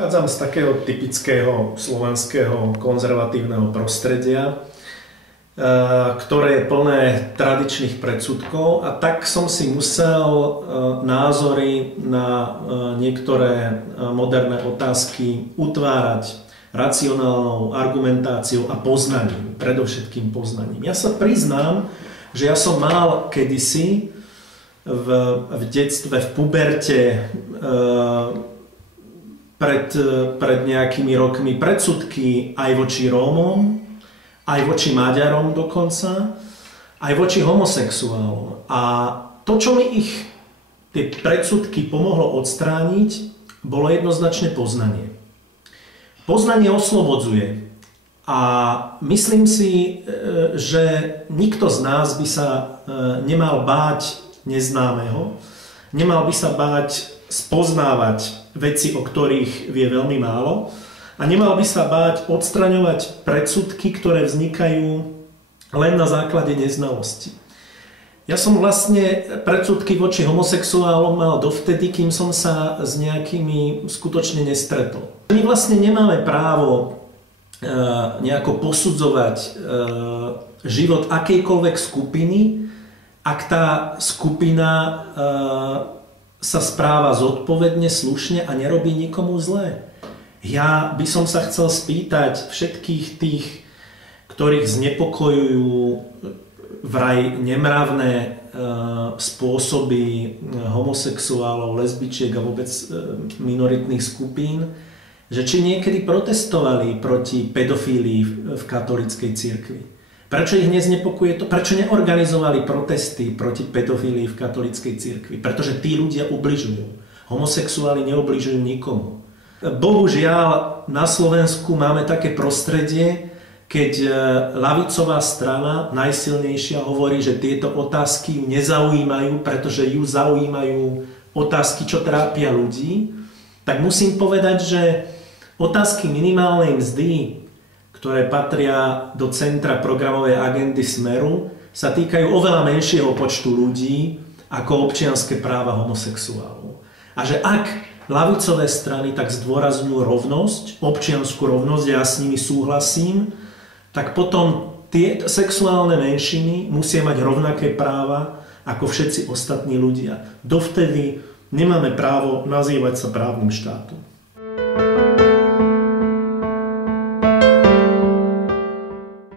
Pochádzam z takého typického slovenského konzervatívneho prostredia, ktoré je plné tradičných predsudkov, a tak som si musel názory na niektoré moderné otázky utvárať racionálnou argumentáciou a poznaním, predovšetkým poznaním. Ja sa priznám, že ja som mal kedysi v detstve, v puberte, pred nejakými rokmi predsudky aj voči Rómom, aj voči Maďarom dokonca, aj voči homosexuálom. A to, čo mi tie predsudky pomohlo odstrániť, bolo jednoznačne poznanie. Poznanie oslobodzuje. A myslím si, že nikto z nás by sa nemal báť neznámeho, nemal by sa báť spoznávať veci, o ktorých vie veľmi málo, a nemal by sa báť odstraňovať predsudky, ktoré vznikajú len na základe neznalosti. Ja som vlastne predsudky voči homosexuálom mal dovtedy, kým som sa s nejakými skutočne nestretol. My vlastne nemáme právo nejako posudzovať život akejkoľvek skupiny, ak tá skupina sa správa zodpovedne, slušne a nerobí nikomu zlé. Ja by som sa chcel spýtať všetkých tých, ktorých znepokojujú vraj nemravné spôsoby homosexuálov, lesbičiek a vôbec minoritných skupín, že či niekedy protestovali proti pedofílii v katolíckej cirkvi. Prečo ich neznepokuje to? Prečo neorganizovali protesty proti pedofílii v katolíckej cirkvi? Pretože tí ľudia ubližujú. Homosexuáli neubližujú nikomu. Bohužiaľ, na Slovensku máme také prostredie, keď ľavicová strana, najsilnejšia, hovorí, že tieto otázky ju nezaujímajú, pretože ju zaujímajú otázky, čo trápia ľudí, tak musím povedať, že otázky minimálnej mzdy, ktoré patria do centra programovej agendy Smeru, sa týkajú oveľa menšieho počtu ľudí ako občianske práva homosexuálov. A že ak ľavicové strany tak zdôrazňujú rovnosť, občiansku rovnosť, ja s nimi súhlasím, tak potom tie sexuálne menšiny musia mať rovnaké práva ako všetci ostatní ľudia. Dovtedy nemáme právo nazývať sa právnym štátom.